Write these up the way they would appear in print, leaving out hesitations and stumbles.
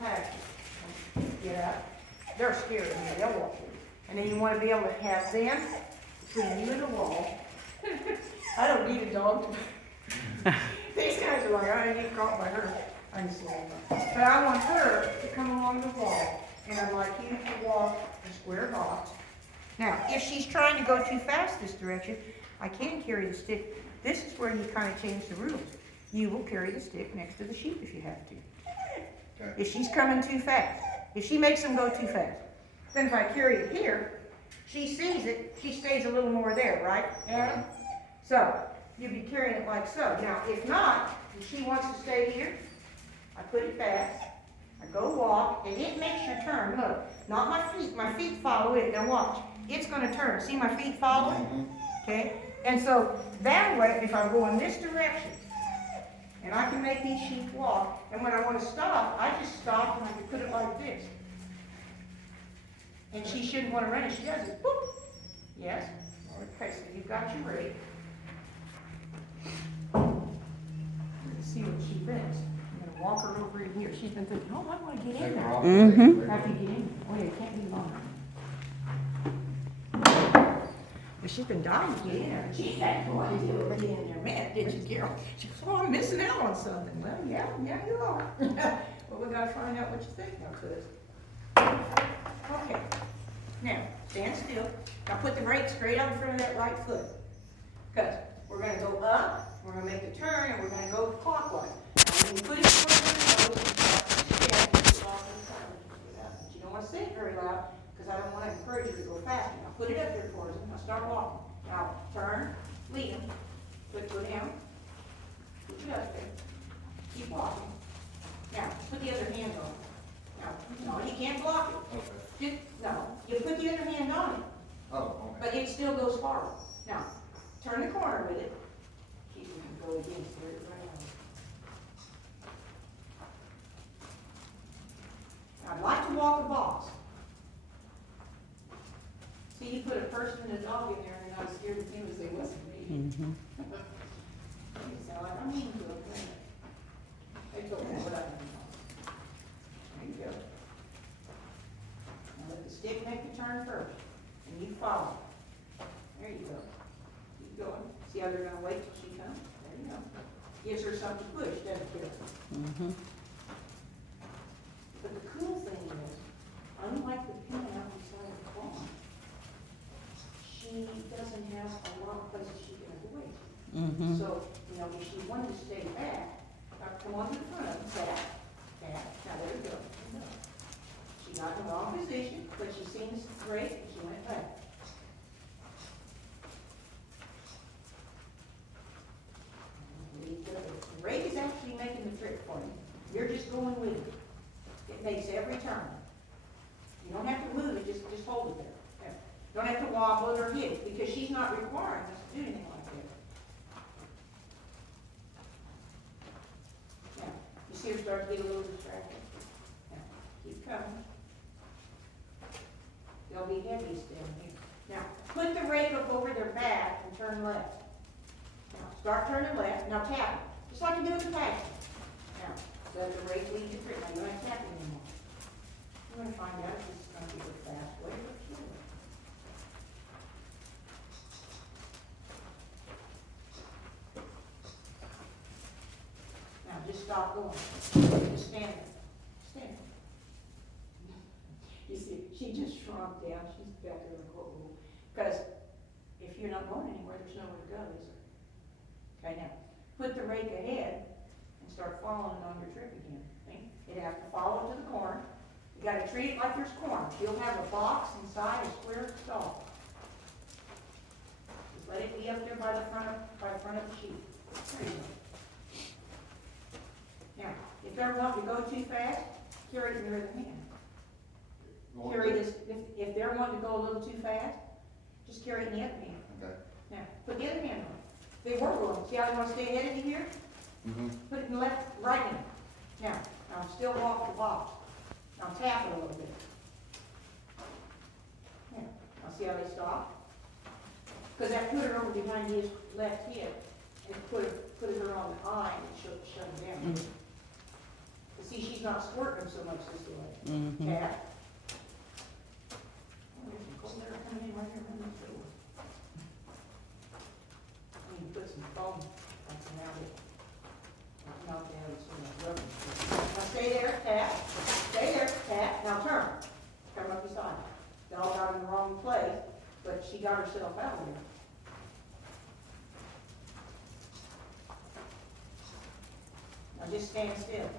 pasture. Get out. They're scared of me, they'll walk through. And then you want to be able to have them between you and the wall. I don't need a dog. These guys are like, I get caught by her. I'm slow enough. But I want her to come along the wall, and I'd like you to walk the square box. Now, if she's trying to go too fast this direction, I can carry the stick. This is where you kind of change the rules. You will carry the stick next to the sheep if you have to. Okay. If she's coming too fast. If she makes them go too fast. Then if I carry it here, she sees it, she stays a little more there, right, Adam? So, you'll be carrying it like so. Now, if not, if she wants to stay here, I put it back, I go walk, and it makes your turn. Look, not my feet follow it. Now watch, it's gonna turn. See my feet follow it? Okay? And so, that way, if I go in this direction, and I can make these sheep walk, and when I want to stop, I just stop and I can put it like this. And she shouldn't want to run it, she does it, boop. Yes? Okay, so you've got your rake. Let's see what she thinks. I'm gonna walk her over in here. She's been thinking, oh, I want to get in there. Mm-hmm. How do you get in? Oh, yeah, it can't be long. Well, she's been dying to get in there. She had no idea what get in there meant, did you, Carol? She goes, oh, I'm missing out on something. Well, yeah, you are. Well, we gotta find out what you think now, sis. Okay. Now, stand still. Now put the rake straight out in front of that right foot. Because we're going to go up, we're going to make the turn, and we're going to go clockwise. Now, when you put it in front of your nose, you start to stand, you off to the side. But you don't want to say it very loud, because I don't want to encourage you to go faster. Now, put it up there for us. Now, start walking. Now, turn, lead them. Go down. Put it up there. Keep walking. Now, put the other hand on it. Now, no, you can't block it. Okay. No, you put the other hand on it, Oh, okay. but it still goes forward. Now, turn the corner with it. Keep it from going against it right on. I'd like to walk a box. See, you put a person and a dog in there, and I was scared of him as they wasn't me. Mm-hmm. So I'm eating to a planet. They told me what I did. There you go. Now let the stick make the turn first, and you follow. There you go. Keep going. See how they're gonna wait till she comes? There you go. Gives her something to push, doesn't it? Mm-hmm. But the cool thing is, unlike the pin out beside the barn, she doesn't have a lot of places she can avoid. Mm-hmm. So, you know, if she wanted to stay back, come on to the front, back, now there you go. She got in the wrong position, but she seen this rake, and she went back. The rake is actually making the trick for you. You're just going with it. It makes every turn. You don't have to move it, just hold it there. Yeah. Don't have to wobble it or hit it, because she's not requiring us to do anything like that. Now, you see her start to get a little distracted. Now, keep coming. They'll be heaviest down here. Now, put the rake up over their back and turn left. Now, start turning left. Now tap it, just like you do with the pasture. Now, let the rake lead you through. Now, you don't have to tap it anymore. You're going to find out if this is going to be the fast way or the slow way. Now, just stop going. Just stand there. Stand there. You see, she just shrunk down. She's back there in the courtroom. Because if you're not going anywhere, there's nowhere to go, is there? Okay, now, put the rake ahead and start following on your trip again. See? It has to follow to the corner. You got to treat it like there's corn. You'll have a box inside a square stall. Just let it be up there by the front of the sheep. There you go. Now, if they're wanting to go too fast, carry it in your other hand. Carry this, if they're wanting to go a little too fast, just carry it in the other hand. Okay. Now, put the other hand on it. They were going. See how they want to stay ahead of you here? Mm-hmm. Put it in the left, right hand. Now still walk the box. Now tap it a little bit. Now see how they stop? Because that put her over behind his left hip and put her on the eye and shut it down. Mm. See, she's not squirting them so much this way. Mm-hmm. Tap. Oh, there's some cold air coming in right here around this door. I need to put some foam around it. Knock down some of that rubber. Now stay there, tap. Stay there, tap. Now turn. Come up beside her. Dog got in the wrong place, but she got herself out of there. Now just stand still.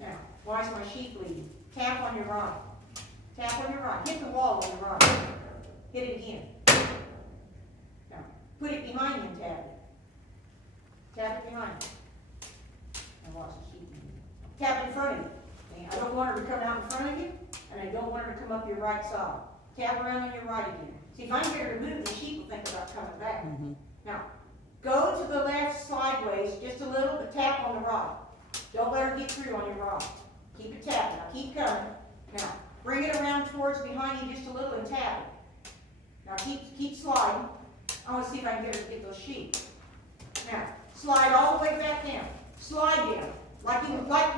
Now, why is my sheep bleeding? Tap on your right. Tap on your right. Hit the wall on your right. Hit it again. Now, put it behind you and tap it. Tap it behind you. And watch the sheep bleeding. Tap in front of you. And I don't want her to come out in front of you, and I don't want her to come up your right side. Tap around on your right again. See, if I can get her to move, the sheep will think about coming back. Mm-hmm. Now, go to the left sideways just a little, but tap on the right. Don't let her get through on your right. Keep it tapping. Now keep coming. Now, bring it around towards behind you just a little and tap it. Now keep sliding. I want to see if I can get her to get those sheep. Now, slide all the way back down. Slide down.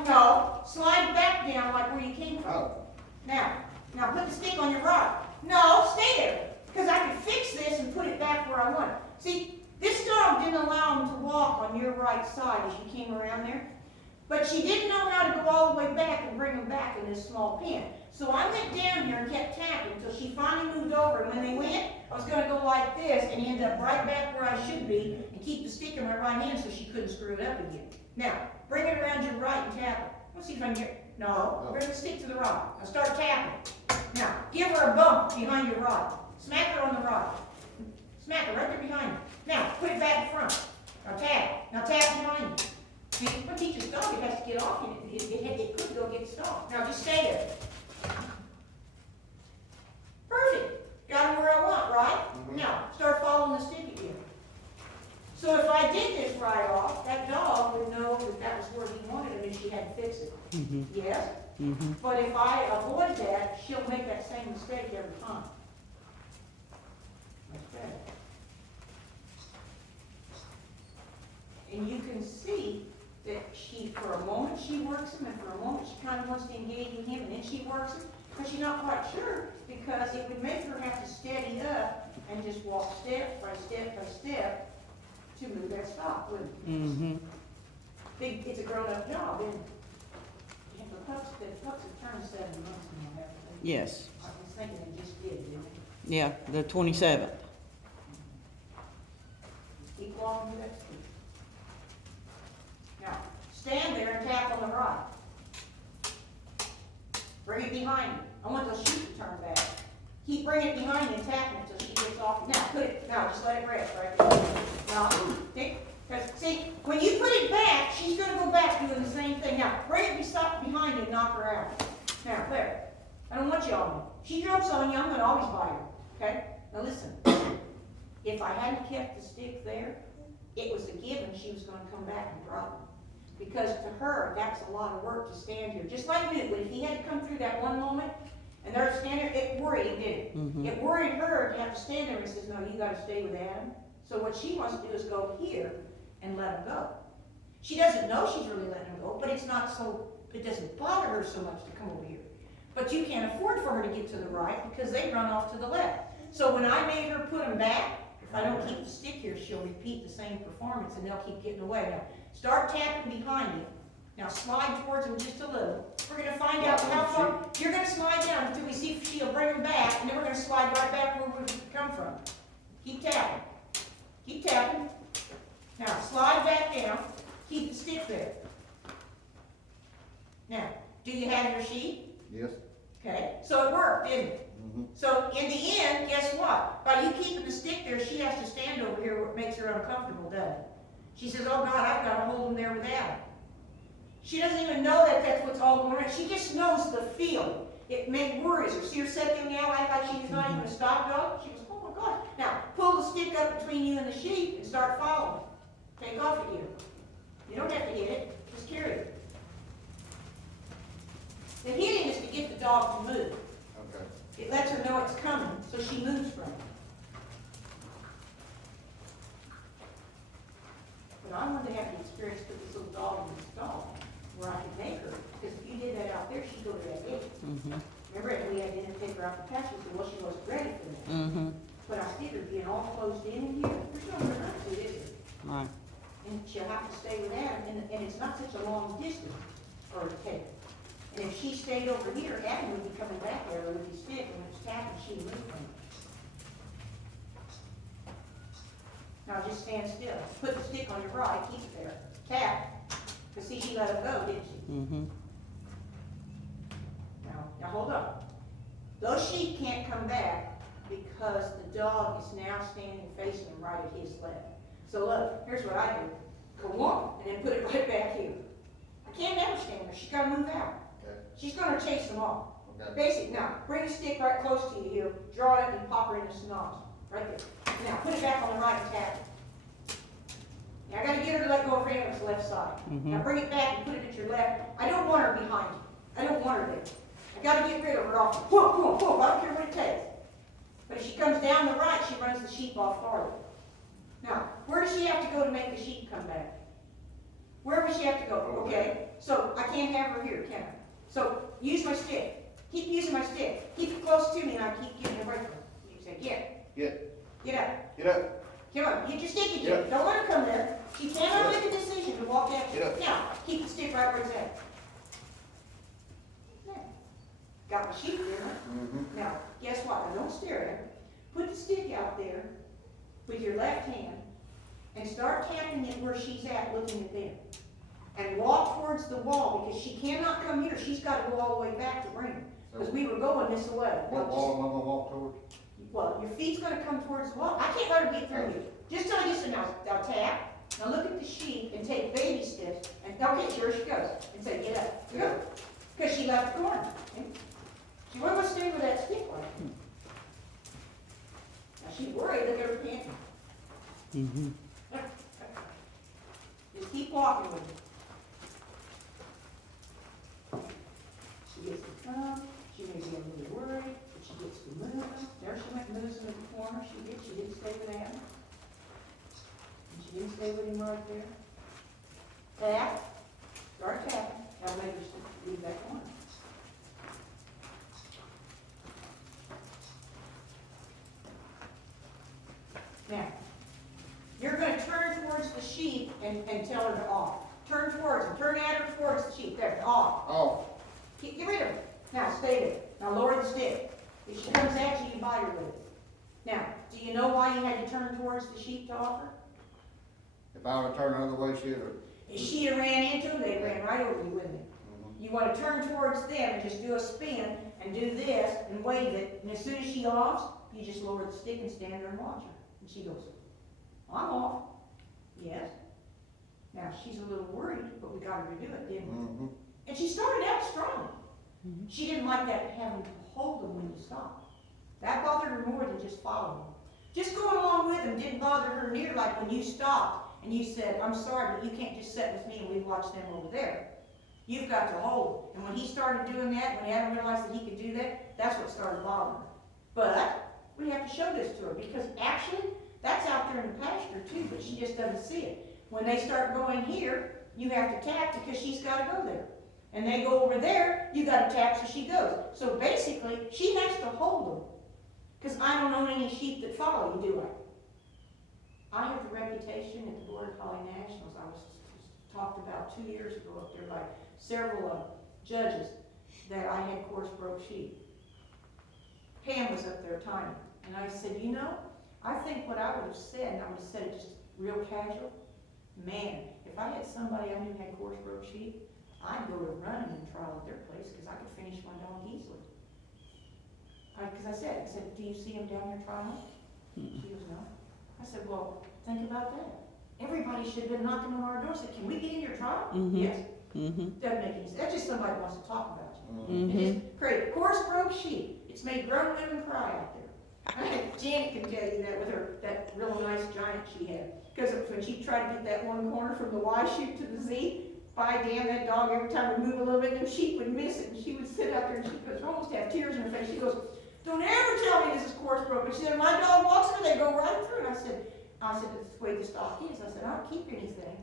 No. Slide back down like where you came from. Oh. Now put the stick on your right. No, stay there. Because I can fix this and put it back where I want it. See, this dog didn't allow him to walk on your right side as you came around there. But she didn't know how to go all the way back and bring him back in this small pen. So I went down here and kept tapping until she finally moved over. And when they went, I was going to go like this and end up right back where I should be and keep the stick in my right hand so she couldn't screw it up again. Now, bring it around your right and tap it. Let's see if I can get. No, bring the stick to the right. Now start tapping. Now, give her a bump behind your right. Smack her on the right. Smack her right there behind you. Now, put it back in front. Now tap. Now tap behind you. See, when you teach a dog, it has to get off. It could go get stopped. Now just stay there. Perfect. Got him where I want, right? Mm-hmm. Now, start following the stick again. So if I did this right off, that dog would know that that was where he wanted him and she had to fix it. Mm-hmm. Yes? Mm-hmm. But if I avoid that, she'll make that same mistake every time. Okay. And you can see that she, for a moment she works him, and for a moment she kind of wants to engage with him, and then she works him, but she's not quite sure, because it would make her have to steady up and just walk step by step by step to move that stop, wouldn't it? Mm-hmm. It's a grown-up job, isn't it? And the pups have turned 7 months now, haven't they? Yes. I was thinking they just did, didn't they? Yeah, the 27th. Keep walking with that stick. Now, stand there and tap on the right. Bring it behind you. I want those sheep to turn back. Keep bringing it behind you and tapping it until she gets off. Now, just let it rest right there. Now, see, when you put it back, she's going to go back doing the same thing. Now, bring it behind you and knock her out. Now, there. I don't want you on me. She jumps on you, I'm going to always bite her. Okay? Now listen. If I hadn't kept the stick there, it was a given she was going to come back and drop it. Because to her, that's a lot of work to stand here. Just like Newt, if he had to come through that one moment, and there stand there, it worried him, didn't it? Mm-hmm. It worried her to have to stand there and says, no, you got to stay with Adam. So what she wants to do is go here and let him go. She doesn't know she's really letting him go, but it's not so, it doesn't bother her so much to come over here. But you can't afford for her to get to the right because they run off to the left. So when I made her put them back, if I don't keep the stick here, she'll repeat the same performance and they'll keep getting away. Now, start tapping behind you. Now slide towards them just a little. We're going to find out how far. You're going to slide down until we see if she'll bring them back, and then we're going to slide right back where we come from. Keep tapping. Keep tapping. Now slide back down. Keep the stick there. Now, do you have your sheet? Yes. Okay, so it worked, didn't it? Mm-hmm. So in the end, guess what? By you keeping the stick there, she has to stand over here where it makes her uncomfortable, doesn't it? She says, oh God, I've got to hold him there with Adam. She doesn't even know that that's what's all going on. She just knows the feeling. It worries her. See her sit there now, act like she's not even a stop dog? She goes, oh my God. Now, pull the stick up between you and the sheep and start following. Take off at you. You don't have to hit it. Just carry it. The hitting is to get the dog to move. Okay. It lets her know it's coming, so she moves from it. But I wanted to have the experience with this little dog in the stall. Remember, and we had to take her out the pasture, so well, she wasn't ready for that. Mm-hmm. But I see her being all closed in here, there's no way around it, is there? Right. And she'll have to stay with Adam, and it's not such a long distance for her to take. And if she stayed over here, Adam would be coming back there with his stick, and it's tapping, she would move from it. Now just stand still, put the stick on your right, keep it there, tap, because see, she let it go, didn't she? Mm-hmm. Now hold up. Those sheep can't come back because the dog is now standing facing him right at his left. So look, here's what I do. Go on, and then put it right back here. I can't never stand her, she's gotta move out. Okay. She's gonna chase them all. Okay. Basic, now, bring the stick right close to you here, draw it and pop her in the snoz, right there. Now, put it back on the right and tap it. Now, I gotta get her to let go of her hand with the left side. Now, bring it back and put it at your left. I don't want her behind you. I don't want her there. I gotta get rid of her off. Whoa, whoa, whoa, I don't care what it takes. But if she comes down the right, she runs the sheep off farther. Now, where does she have to go to make the sheep come back? Where would she have to go? Okay, so I can't have her here, can I? So, use my stick. Keep using my stick. Keep it close to me and I keep giving it away from her. You say, get. Get up. Get up. Come on, get your stick again. Get up. Don't let her come there. She cannot make a decision to walk after you. Get up. Now, keep the stick right where it's at. There. Got my sheep there, huh? Mm-hmm. Now, guess what? Now, don't stare at her. Put the stick out there with your left hand and start tapping it where she's at, looking at them. And walk towards the wall, because she cannot come here. She's got to go all the way back to bring her. Because we were going this way. What wall am I gonna walk towards? Well, your feet's gonna come towards the wall. I can't let her get through you. Just till I get to now tap. Now look at the sheep and take baby steps. And okay, here she goes. And say, get up. Get up. Because she left the corner. Okay? She wouldn't want to stay with that stick on her. Now she's worried. Look at her panting. Mm-hmm. Just keep walking with her. She gets the thumb. She may be a little worried, but she gets to move. There she went, moves in the corner. She didn't stay with Adam. And she didn't stay with him right there. Tap. Start tapping. Now make her leave that corner. Now, you're going to turn towards the sheep and tell her to off. Turn towards her. Turn at her towards the sheep. There, off. Off. Get rid of her. Now, stay there. Now, lower the stick. If she comes at you, you bite her with it. Now, do you know why you had to turn towards the sheep to offer? If I would turn the other way, she'd have. If she had ran into them, they ran right over you, wouldn't they? You want to turn towards them and just do a spin and do this and wave it. And as soon as she offs, you just lower the stick and stand there and watch her. And she goes, I'm off. Yes. Now, she's a little worried, but we got her to do it, didn't we? Mm-hmm. And she started out strong. She didn't like that having to hold them when you stopped. That bothered her more than just following. Just going along with them didn't bother her near like when you stopped and you said, I'm sorry, but you can't just sit with me and we watch them over there. You've got to hold. And when he started doing that, when Adam realized that he could do that, that's what started bothering her. But we have to show this to her because actually that's out there in the pasture too, but she just doesn't see it. When they start going here, you have to tap because she's got to go there. And they go over there, you got to tap so she goes. So basically, she has to hold them. Because I don't own any sheep that follow you, do I? I have the reputation at the Border Collie Nationals. I was talked about 2 years ago up there by several judges that I had coarse broke sheep. Pam was up there timing. And I said, you know, I think what I would have said, and I would have said it just real casual, man, if I had somebody I knew had coarse broke sheep, I'd go to running and trial at their place because I could finish my dog easily. Because I said, do you see him down here trying? She goes, no. I said, well, think about that. Everybody should have been knocking on our door and said, can we get in your trial? Yes. Doesn't make any sense. That's just somebody who wants to talk about you. It just created coarse broke sheep. It's made grown women cry out there. I think Janet can tell you that with her, that real nice giant she had. Because when she tried to get that one corner from the Y shoot to the Z, by damn, that dog, every time we move a little bit, them sheep would miss it. And she would sit out there and she would almost have tears in her face. She goes, don't ever tell me this is coarse broke. But she said, my dog walks through, they go right through. And I said, that's the way the stock is. I said, I don't keep anything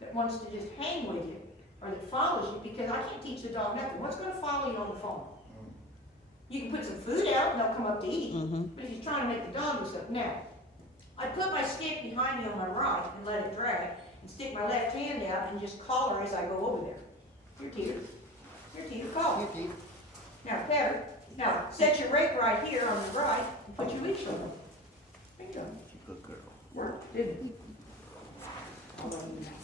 that wants to just hang with you or that follows you because I can't teach the dog nothing. What's going to follow you on the phone? You can put some food out and they'll come up to eat. Mm-hmm. But if you're trying to make the dog do stuff, now, I put my stick behind me on my right and let it drag, and stick my left hand out and just collar as I go over there. Here, Teeter. Here, Teeter, collar. Now, pet her. Now, set your rake right here on the right and put your leash on. There you go. Good girl. Worked, didn't it? Hold on a minute.